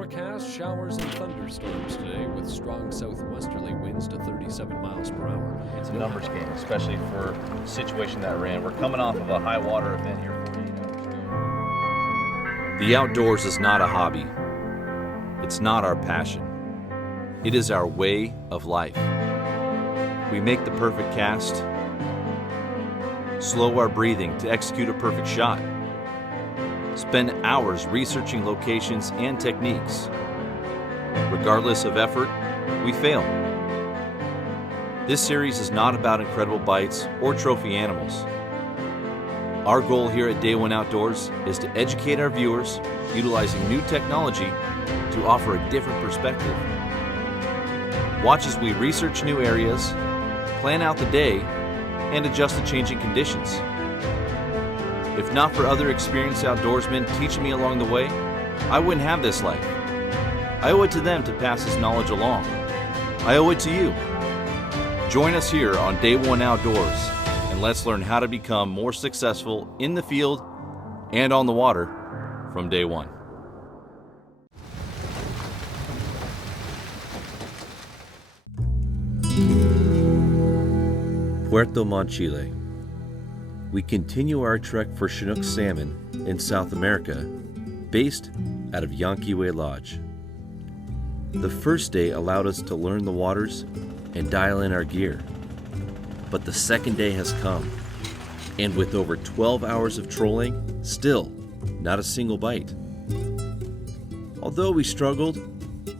forecast, showers and thunderstorms today with strong southwesterly winds to 37 miles per hour. It's a numbers game, especially for the situation that we're in. We're coming off of a high water event here 48 hours ago. The outdoors is not a hobby. It's not our passion. It is our way of life. We make the perfect cast, slow our breathing to execute a perfect shot, spend hours researching locations and techniques. Regardless of effort, we fail. This series is not about incredible bites or trophy animals. Our goal here at Day One Outdoors is to educate our viewers utilizing new technology to offer a different perspective. Watch as we research new areas, plan out the day, and adjust to changing conditions. If not for other experienced outdoorsmen teaching me along the way, I wouldn't have this life. I owe it to them to pass this knowledge along. I owe it to you. Join us here on Day One Outdoors, and let's learn how to become more successful in the field and on the water from day one. Puerto Montt, Chile. We continue our trek for Chinook salmon in South America, based out of Yanquiwe Lodge. The first day allowed us to learn the waters and dial in our gear. But the second day has come, and with over 12 hours of trolling, still not a single bite. Although we struggled,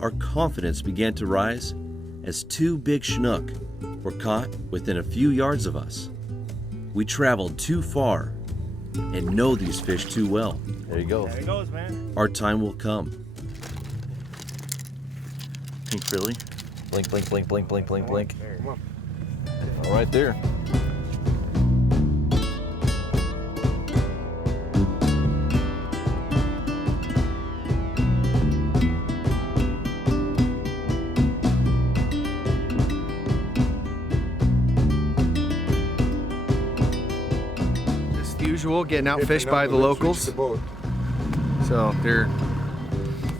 our confidence began to rise as two big Chinook were caught within a few yards of us. We traveled too far and know these fish too well. There you go. There he goes, man. Our time will come. Pink Philly. Blink, blink, blink, blink, blink, blink, blink. Come on. All right there. Usual, getting outfished by the locals. So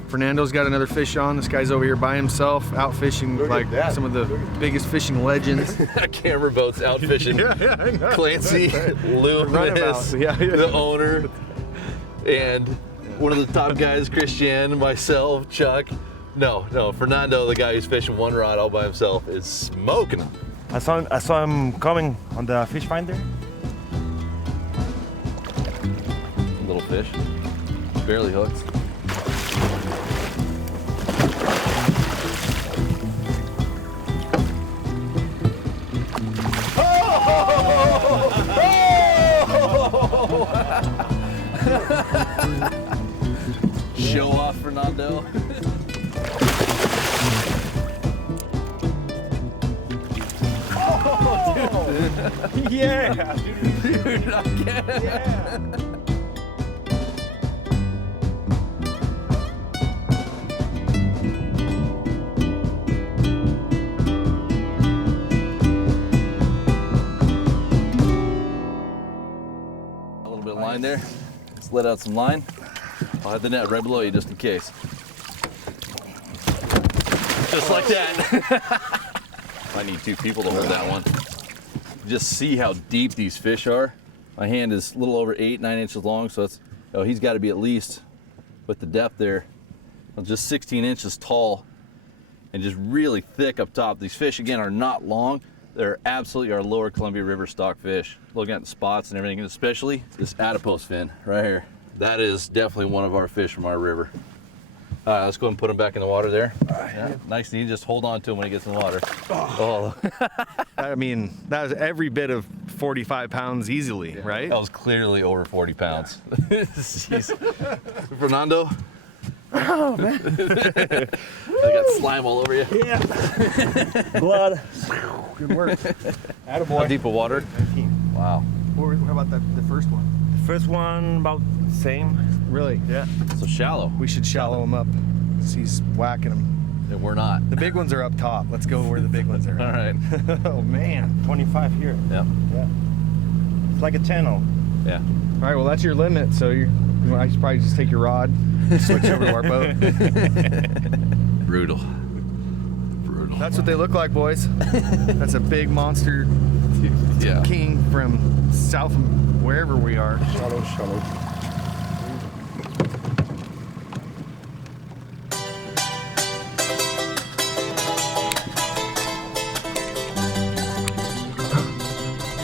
Fernando's got another fish on. This guy's over here by himself, out fishing like some of the biggest fishing legends. Camera boats out fishing. I know. Clancy, Loomis, the owner, and one of the top guys, Christian, myself, Chuck. No, Fernando, the guy who's fishing one rod all by himself, is smoking them. I saw him coming on the fish finder. Little fish, barely hooked. Show off, Fernando. Yeah, Dude, again. yeah. Line there. Let's let out some line. I'll have the net right below you just in case. Just like that. I need two people to hold that one. Just see how deep these fish are. My hand is a little over 8-9 inches long, so it's, he's got to be at least, with the depth there, just 16 inches tall and just really thick up top. These fish, again, are not long. They're absolutely our lower Columbia River stock fish. Looking at the spots and everything, and especially this adipose fin right here. That is definitely one of our fish from our river. All right, let's go ahead and put him back in the water there. Yeah, nice and easy, just hold on to him when he gets in the water. Oh. I mean, that was every bit of 45 pounds easily, right? That was clearly over 40 pounds. Jeez. Fernando? Oh man. I got slime all over you. Yeah. Blood. Good work. Attaboy. How deep of water? 19. Wow. How about the first one? The first one about the same. Really? Yeah. So shallow. We should shallow him up. He's whacking them. And we're not. The big ones are up top. Let's go where the big ones are. All right. Oh man. 25 here. Yeah. Yeah. It's like a channel. Yeah. All right. Well, that's your limit. So I should probably just take your rod. switch over to our boat. Brutal. Brutal. That's what they look like, boys. That's a big monster Yeah. king from south of wherever we are. Shallow, shallow.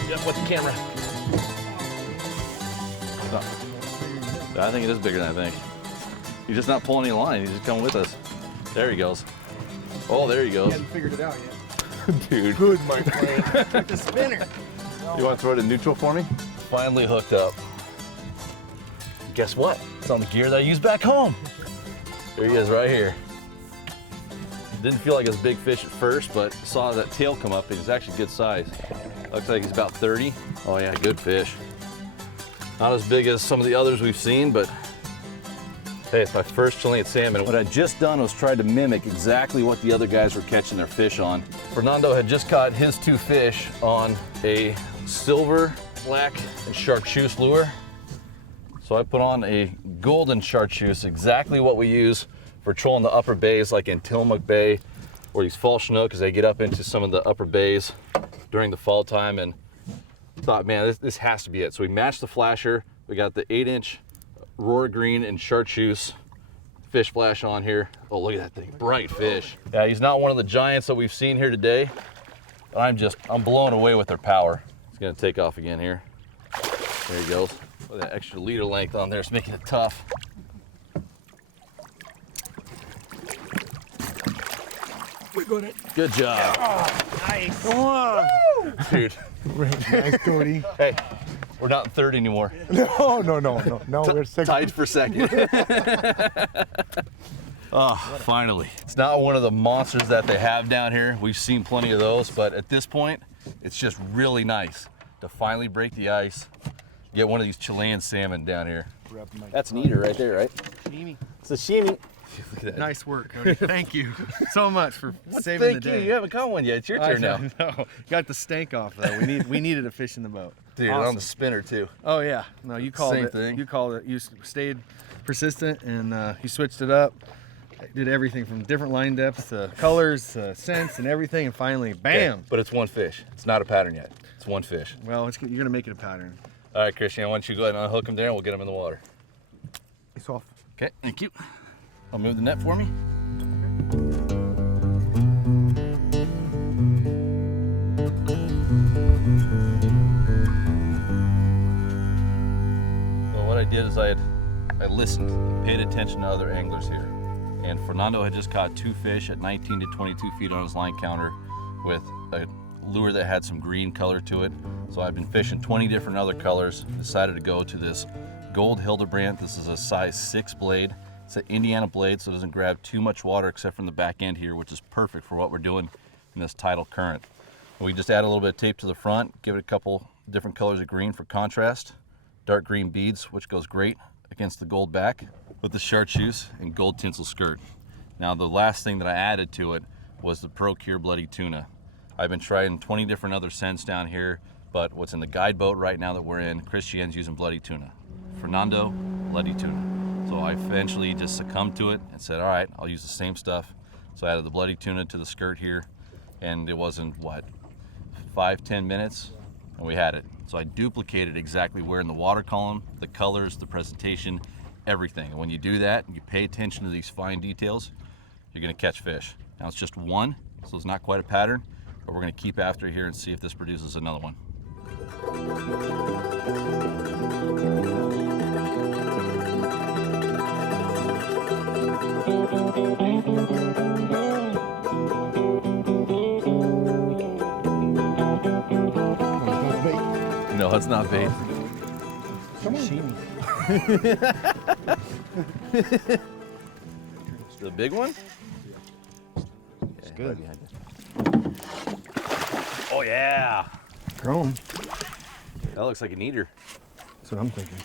Yep, with the camera. I think it is bigger than I think. He's just not pulling any line. He's just coming with us. There he goes. Oh, there he goes. Haven't figured it out yet. Dude. Good, my friend. With the spinner. You want to throw it in neutral for me? Finally hooked up. Guess what? It's on the gear that I use back home. There he is right here. Didn't feel like it was a big fish at first, but saw that tail come up. He's actually good size. Looks like he's about 30. Oh yeah, good fish. Not as big as some of the others we've seen, but hey, it's my first Chilean salmon. What I'd just done was try to mimic exactly what the other guys were catching their fish on. Fernando had just caught his 2 fish on a silver, black, and chartreuse lure. So I put on a golden chartreuse, exactly what we use for trolling the upper bays, like in Tillamook Bay, or these fall chinook, as they get up into some of the upper bays during the fall time, and thought, man, this has to be it. So we matched the flasher. We got the 8-inch Roar Green and chartreuse fish flash on here. Oh, look at that thing, bright fish. Yeah, he's not one of the giants that we've seen here today, but I'm blown away with their power. He's gonna take off again here. There he goes. With that extra leader length on there, it's making it tough. We got it. Good job. Nice. Come on. Dude. Nice, Cody. Hey, we're not in third anymore. No. No, we're second. Tied for second. Oh, finally. It's not one of the monsters that they have down here. We've seen plenty of those, but at this point, it's just really nice to finally break the ice, get one of these Chilean salmon down here. That's an eater right there, right? It's a shimmy. Look at that. Nice work, Cody. Thank you so much for saving the Thank day. you. You haven't caught one yet. It's your turn now. No, got the stank off though. We needed a fish in the boat. Dude, Awesome. on the spinner too. Oh yeah, no, you called Same it. thing. You called it. You stayed persistent and you switched it up. Did everything from different line depths to colors, scents, and everything, and finally, bam! Okay, but it's one fish. It's not a pattern yet. It's one fish. Well, you're gonna make it a pattern. All right, Christian, why don't you go ahead and unhook him there and we'll get him in the water. It's off. Okay, thank you. I'll move the net for me. Well, what I did is I listened, paid attention to other anglers here. And Fernando had just caught 2 fish at 19 to 22 feet on his line counter with a lure that had some green color to it. So I've been fishing 20 different other colors, decided to go to this Gold Hildebrandt. This is a size 6 blade. It's an Indiana blade, so it doesn't grab too much water except from the back end here, which is perfect for what we're doing in this tidal current. We just add a little bit of tape to the front, give it a couple different colors of green for contrast, dark green beads, which goes great against the gold back, with the chartreuse and gold tinsel skirt. Now the last thing that I added to it was the Pro Cure Bloody Tuna. I've been trying 20 different other scents down here, but what's in the guide boat right now that we're in, Christian's using Bloody Tuna. Fernando, Bloody Tuna. So I eventually just succumbed to it and said, all right, I'll use the same stuff. So I added the Bloody Tuna to the skirt here, and it wasn't, what, 5-10 minutes, and we had it. So I duplicated exactly where in the water column, the colors, the presentation, everything. And when you do that, you pay attention to these fine details, you're gonna catch fish. Now it's just one, so it's not quite a pattern, but we're gonna keep after it here and see if this produces another one. No, it's not bait. The big one? It's good. Oh yeah! Chrome. That looks like an eater. That's what I'm thinking.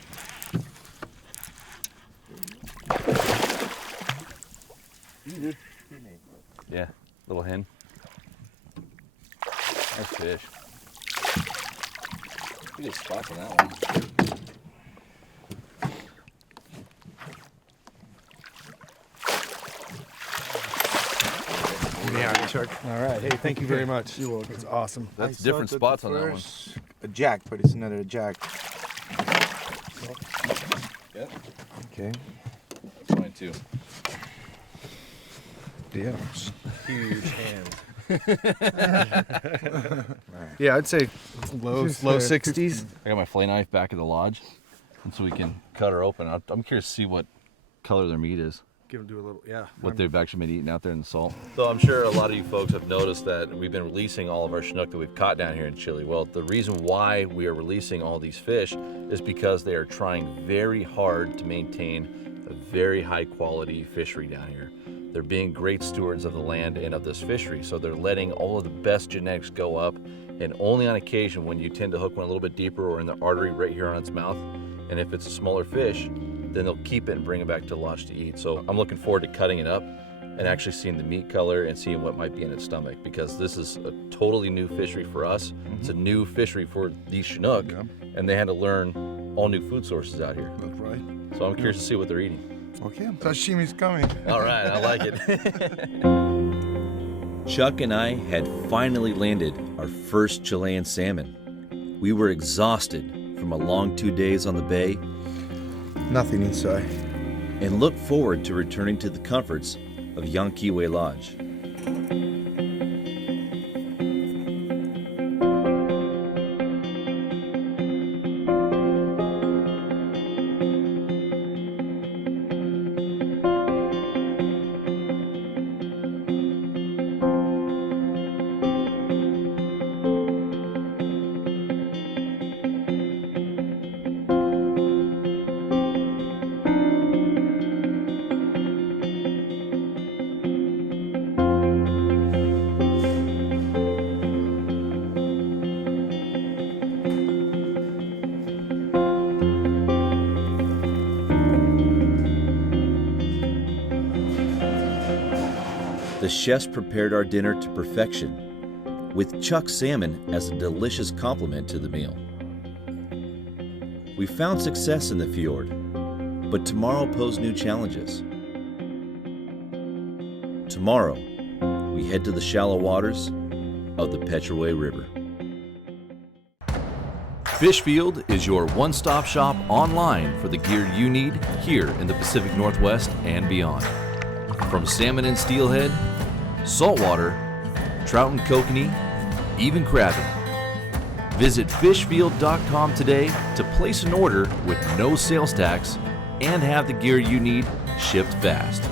Yeah, little hen. Nice fish. Good spots on that one. Chuck. All right. Hey, thank you very much. You're welcome. It's awesome. That's different spots on that one. A jack, but it's another jack. Yep. Okay. Mine too. Yeah. Huge hand. Yeah, I'd say low 60s. I got my fillet knife back at the lodge, and so we can cut her open. I'm curious to see what color their meat is. Give them do a little, yeah. What they've actually been eating out there in the salt. So I'm sure a lot of you folks have noticed that we've been releasing all of our Chinook that we've caught down here in Chile. Well, the reason why we are releasing all these fish is because they are trying very hard to maintain a very high quality fishery down here. They're being great stewards of the land and of this fishery. So they're letting all of the best genetics go up, and only on occasion when you tend to hook one a little bit deeper or in the artery right here on its mouth, and if it's a smaller fish, then they'll keep it and bring it back to the lodge to eat. So I'm looking forward to cutting it up and actually seeing the meat color and seeing what might be in its stomach, because this is a totally new fishery for us. It's a new fishery for these Chinook, and they had to learn all new food sources out here. That's right. So I'm curious to see what they're eating. Okay. Sashimi's coming. All right, I like it. Chuck and I had finally landed our first Chilean salmon. We were exhausted from a long 2 days on the bay Nothing inside. and looked forward to returning to the comforts of Yanquiwe Lodge. The chefs prepared our dinner to perfection, with chuck salmon as a delicious complement to the meal. We found success in the fjord, but tomorrow posed new challenges. Tomorrow, we head to the shallow waters of the Petraway River. Fishfield is your one-stop shop online for the gear you need here in the Pacific Northwest and beyond. From salmon and steelhead, saltwater, trout and kokanee, even crabbing. Visit fishfield.com today to place an order with no sales tax and have the gear you need shipped fast.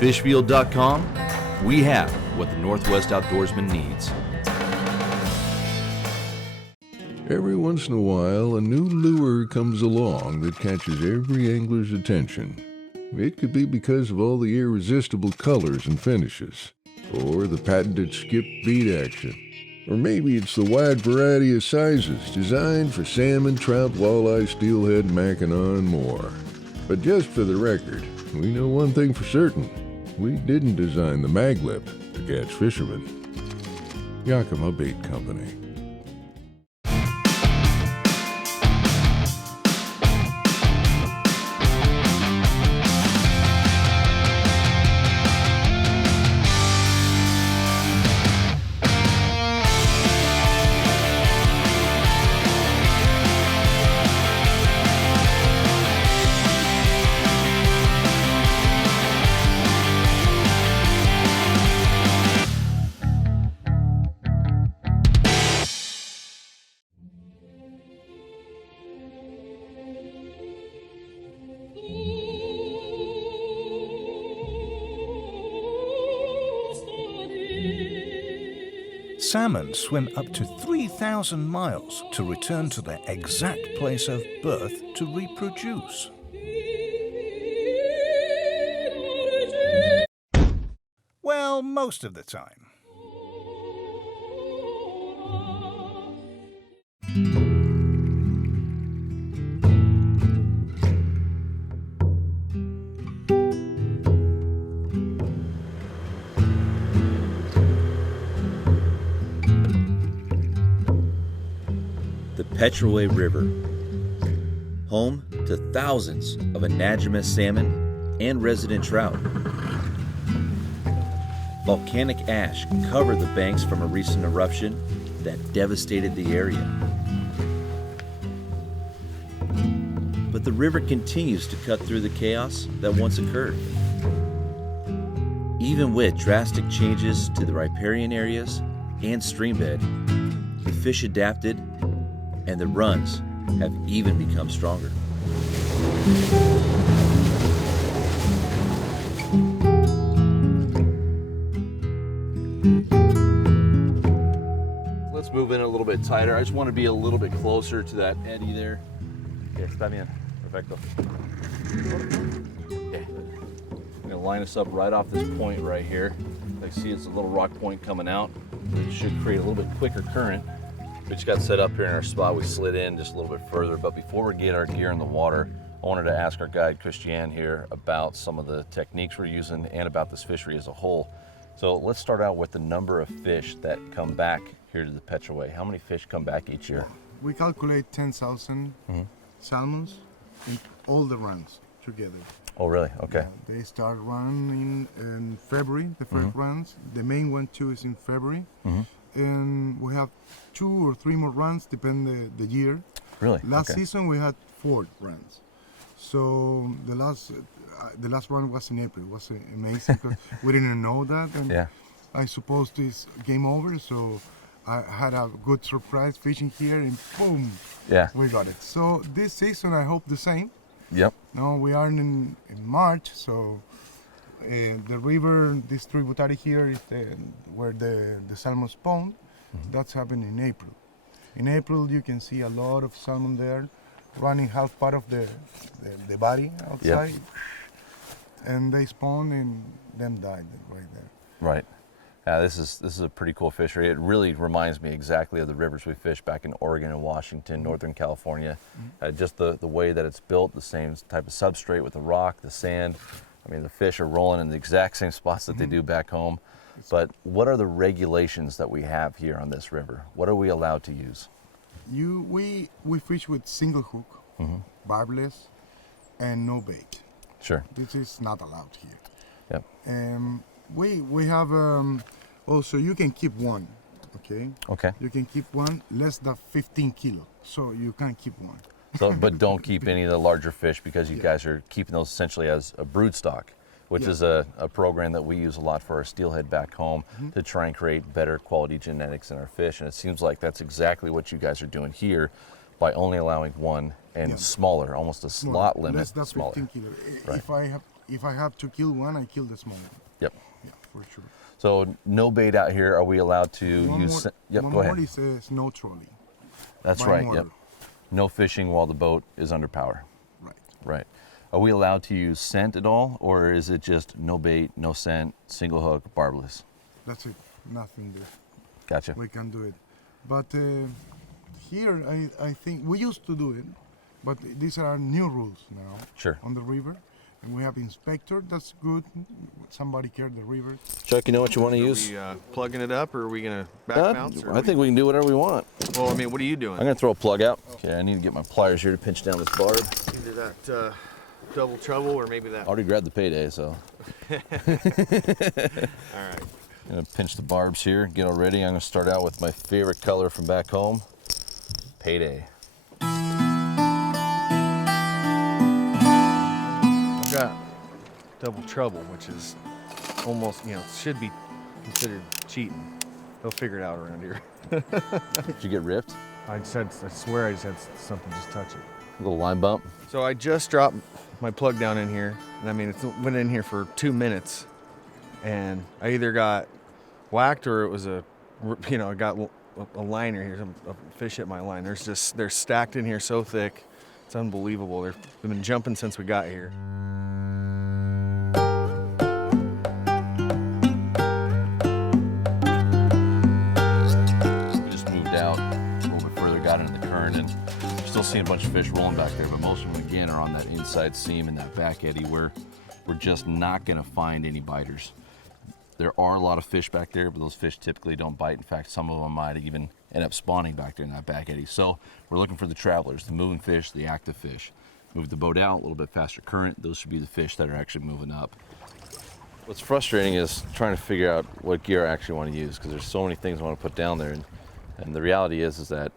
Fishfield.com, we have what the Northwest outdoorsman needs. Every once in a while, a new lure comes along that catches every angler's attention. It could be because of all the irresistible colors and finishes, or the patented skip beat action, or maybe it's the wide variety of sizes designed for salmon, trout, walleye, steelhead, mackinaw, and more. But just for the record, we know one thing for certain. We didn't design the maglip to catch fishermen. Yakima Bait Company. Salmon swim up to 3,000 miles to return to their exact place of birth to reproduce. Well, most of the time. The Petraway River, home to thousands of anadromous salmon and resident trout. Volcanic ash covered the banks from a recent eruption that devastated the area. But the river continues to cut through the chaos that once occurred. Even with drastic changes to the riparian areas and streambed, the fish adapted and the runs have even become stronger. Let's move in a little bit tighter. I just want to be a little bit closer to that eddy there. Okay, está bien. Perfecto. Okay. I'm gonna line us up right off this point right here. I see it's a little rock point coming out. It should create a little bit quicker current. We just got set up here in our spot. We slid in just a little bit further, but before we get our gear in the water, I wanted to ask our guide Christian here about some of the techniques we're using and about this fishery as a whole. So let's start out with the number of fish that come back here to the Petraway. How many fish come back each year? We calculate 10,000 salmons in all the runs together. Oh, really? Okay. They start running in February, the first runs. The main one too is in February. And we have 2 or 3 more runs, depending the year. Really? Last Okay. season we had 4 runs. So the last run was in April. It was amazing because we didn't know that. And Yeah. I suppose this game over, so I had a good surprise fishing here and boom, Yeah. we got it. So this season I hope the same. Yep. No, we are in March, so the river, this tributary here is where the salmon spawn. That's happened in April. In April you can see a lot of salmon there running half part of the body outside. And they spawn and then died right there. Right. Yeah, this is a pretty cool fishery. It really reminds me exactly of the rivers we fished back in Oregon and Washington, Northern California. Just the way that it's built, the same type of substrate with the rock, the sand. I mean, the fish are rolling in the exact same spots that they do back home. But what are the regulations that we have here on this river? What are we allowed to use? We fish with single hook, barbless, and no bait. Sure. This is not allowed here. Yep. We have also you can keep one, okay? Okay. You can keep one less than 15 kilo, so you can keep one. So, but don't keep any of the larger fish because you guys are keeping those essentially as a brood stock, which is a program that we use a lot for our steelhead back home to try and create better quality genetics in our fish. And it seems like that's exactly what you guys are doing here by only allowing one and smaller, almost a slot limit, Less than smaller. 15 kilo. Right. If I have to kill one, I kill the small one. Yep. Yeah, for sure. So no bait out here. Are we allowed to One use? more, Yep. one Go ahead. more is snow trolley. That's by right. motor. Yep. No fishing while the boat is under power. Right. Right. Are we allowed to use scent at all, or is it just no bait, no scent, single hook, barbless? That's it. Nothing there. Gotcha. We can do it. But here, I think we used to do it, but these are new rules now Sure. on the river. And we have inspector. That's good. Somebody care the river. Chuck, you know what you want to Are use? we plugging it up, or are we gonna back bounce? Or I think we can do whatever we want. Well, I mean, what are you doing? I'm gonna throw a plug out. Okay, I need to get my pliers here to pinch down this barb. Either that double trouble, or maybe that. I already grabbed the payday, so. All right. I'm gonna pinch the barbs here, get all ready. I'm gonna start out with my favorite color from back home, payday. I've got double trouble, which is almost, should be considered cheating. They'll figure it out around here. Did you get ripped? I swear I just had something just touch it. A little line bump? So I just dropped my plug down in here, and I mean, it's been in here for 2 minutes, and I either got whacked or it was I got a liner here, a fish hit my line. They're stacked in here so thick, it's unbelievable. They've been jumping since we got here. We just moved out a little bit further, got into the current, and we're still seeing a bunch of fish rolling back there, but most of them again are on that inside seam in that back eddy where we're just not gonna find any biters. There are a lot of fish back there, but those fish typically don't bite. In fact, some of them might even end up spawning back there in that back eddy. So we're looking for the travelers, the moving fish, the active fish. Move the boat out, a little bit faster current. Those should be the fish that are actually moving up. What's frustrating is trying to figure out what gear I actually want to use, because there's so many things I want to put down there, and the reality is that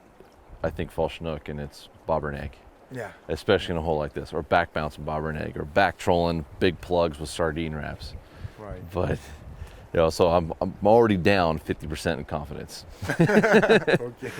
I think fall Chinook and it's bobber and egg. Yeah. Especially in a hole like this, or back bouncing bobber and egg, or back trolling big plugs with sardine wraps. Right. But so I'm already down 50% in confidence. Okay.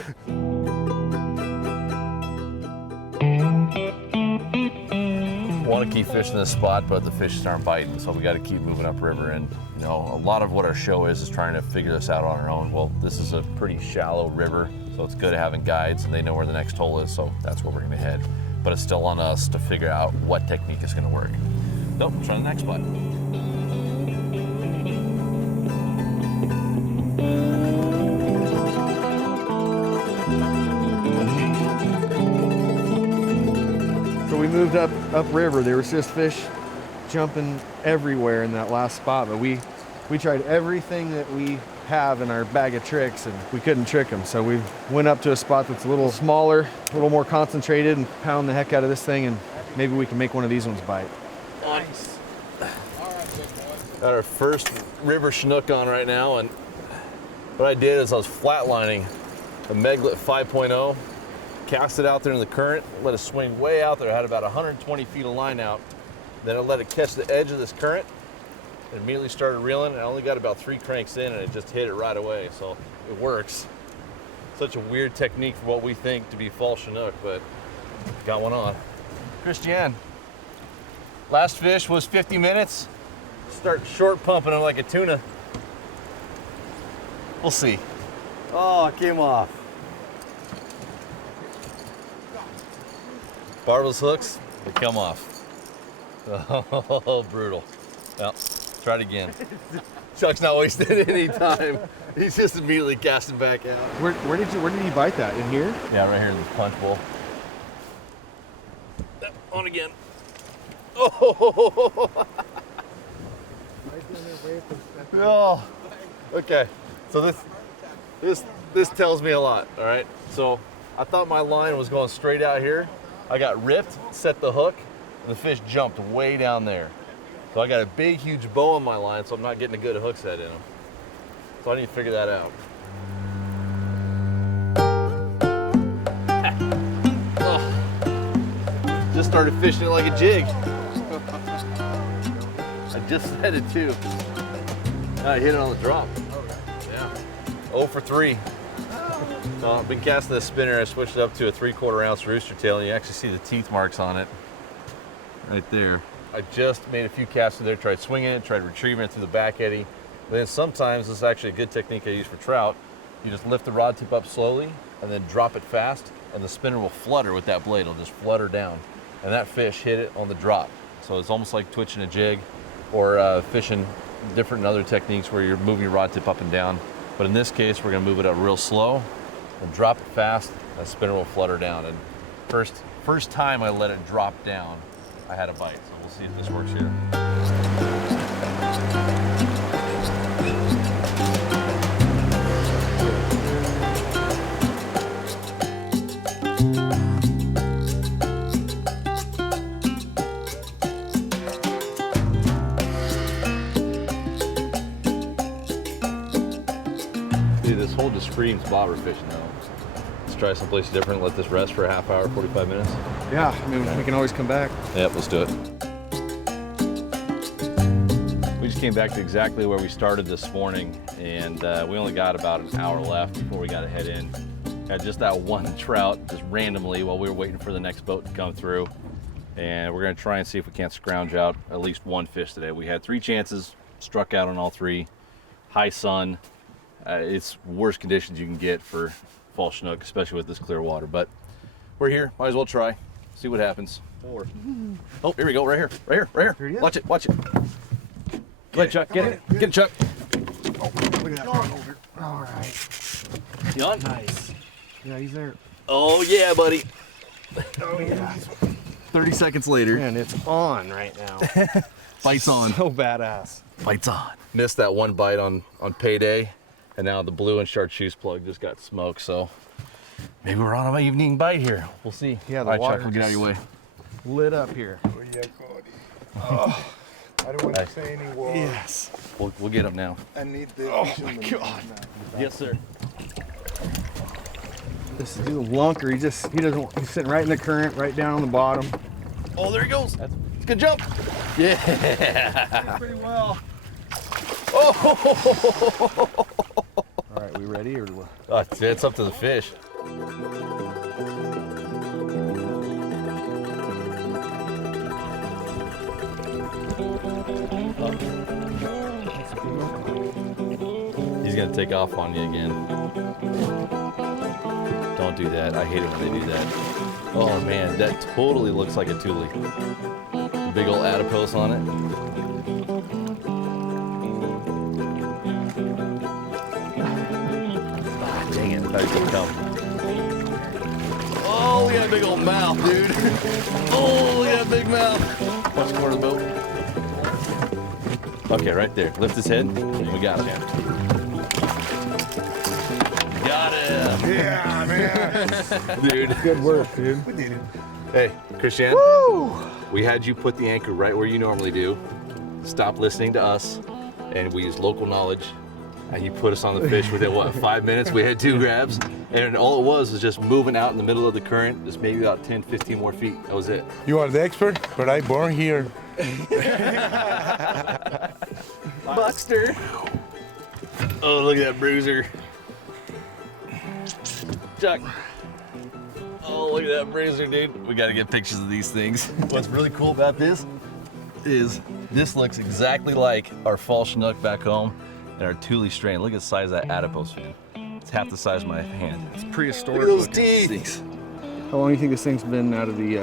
Want to keep fishing this spot, but the fish aren't biting, so we got to keep moving upriver. And a lot of what our show is trying to figure this out on our own. Well, this is a pretty shallow river, so it's good at having guides, and they know where the next hole is, so that's where we're going to head. But it's still on us to figure out what technique is going to work. Nope, let's try the next spot. So we moved upriver. There was just fish jumping everywhere in that last spot, but we tried everything that we have in our bag of tricks, and we couldn't trick them. So we went up to a spot that's a little smaller, a little more concentrated, and pound the heck out of this thing, and maybe we can make one of these ones bite. Nice. Got our first river Chinook on right now, and what I did is I was flatlining a Meglet 5.0, cast it out there in the current, let it swing way out there. I had about 120 feet of line out. Then I let it catch the edge of this current and immediately started reeling. And I only got about 3 cranks in and it just hit it right away. So it works. Such a weird technique for what we think to be fall Chinook, but got one on. Christian, last fish was 50 minutes. Start short pumping them like a tuna. We'll see. Oh, it came off. Barbless hooks, they come off. Oh, brutal. Well, try it again. Chuck's not wasting any time. He's just immediately casting back out. Where did you bite that? In here? Yeah, right here in this punch bowl. On again. Oh! Oh. Okay. So this tells me a lot. All right. So I thought my line was going straight out here. I got ripped, set the hook, and the fish jumped way down there. So I got a big, huge bow on my line, so I'm not getting a good hook set in them. So I need to figure that out. Oh. Just started fishing it like a jig. I just set it too. I hit it on the drop. Yeah. 0 for 3. So I've been casting this spinner. I switched it up to a 3/4 ounce rooster tail, and you actually see the teeth marks on it right there. I just made a few casts there, tried swinging it, tried retrieving it through the back eddy. But then sometimes, this is actually a good technique I use for trout. You just lift the rod tip up slowly and then drop it fast, and the spinner will flutter with that blade. It'll just flutter down. And that fish hit it on the drop. So it's almost like twitching a jig or fishing different other techniques where you're moving your rod tip up and down. But in this case, we're gonna move it up real slow and drop it fast, and the spinner will flutter down. And first time I let it drop down, I had a bite. So we'll see if this works here. Dude, this hole just screams bobber fishing though. Let's try someplace different, let this rest for a half hour, 45 minutes. Yeah, I mean, we can always come back. Yep, let's do it. We just came back to exactly where we started this morning, and we only got about an hour left before we got to head in. Had just that one trout, just randomly, while we were waiting for the next boat to come through. And we're gonna try and see if we can't scrounge out at least one fish today. We had 3 chances, struck out on all 3. High sun. It's worst conditions you can get for fall Chinook, especially with this clear water. But we're here, might as well try. See what happens. Oh, here we go, right here, right here, right here. Here he is. Watch it, watch it. Go ahead, Chuck, get it. Get it, Chuck. Look at that one over. All right. You on? Nice. Yeah, he's there. Oh, yeah, buddy. Oh, yeah. 30 seconds later. Man, it's on right now. Bites on. So badass. Bites on. Missed that one bite on payday, and now the blue and chartreuse plug just got smoked, so maybe we're on an evening bite here. We'll see. Yeah, the all right, water Chuck, we'll get out of your way. Lit up here. Oh, yeah, Cody. Oh, I don't want to say any word. Yes. We'll get him now. I need the. Oh my God. Yes, sir. This is a lunker. He's sitting right in the current, right down on the bottom. Oh, there he goes. That's a good jump. Yeah. Pretty well. Oh. All right, we ready or what? It's up to the fish. He's gonna take off on you again. Don't do that. I hate it when they do that. Oh man, that totally looks like a tule. Big old adipose on it. Ah, dang it, I thought he was gonna come. Oh, we got a big old mouth, dude. Oh, we got a big mouth. Watch the corner of the boat. Okay, right there. Lift his head. We got him. Got him. Yeah, man. Dude. Good work, dude. We did it. Hey, Christian. We had you put the anchor right where you normally do. Stop listening to us. And we used local knowledge. And you put us on the fish within, what, 5 minutes? We had 2 grabs. And all it was just moving out in the middle of the current, just maybe about 10, 15 more feet. That was it. You are the expert, but I born here. Buckster. Oh, look at that bruiser. Chuck. Oh, look at that bruiser, dude. We got to get pictures of these things. What's really cool about this is this looks exactly like our fall Chinook back home and our Thule strain. Look at the size of that adipose fin. It's half the size of my hand. It's prehistoric. Look at those looking. teeth. How long do you think this thing's been out of the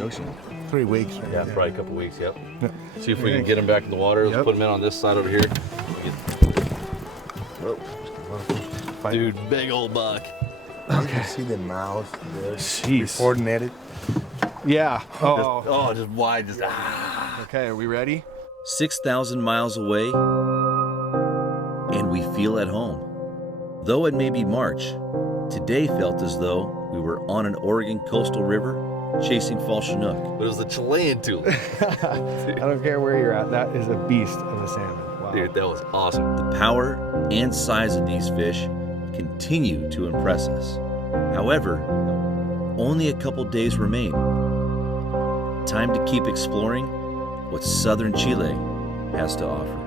ocean? 3 weeks. Right? Yeah, probably a couple weeks, yep. Yep. See if we can get him back in the water. Let's Yep. put him in on this side over here. Dude, big old buck. You can see the mouth there. Jeez. Before netted. Yeah. Just wide, just Okay, are we ready? 6,000 miles away, and we feel at home. Though it may be March, today felt as though we were on an Oregon coastal river chasing fall Chinook. But it was the Chilean tule. I don't care where you're at. That is a beast of a salmon. Wow. Dude, that was awesome. The power and size of these fish continue to impress us. However, only a couple days remain. Time to keep exploring what southern Chile has to offer.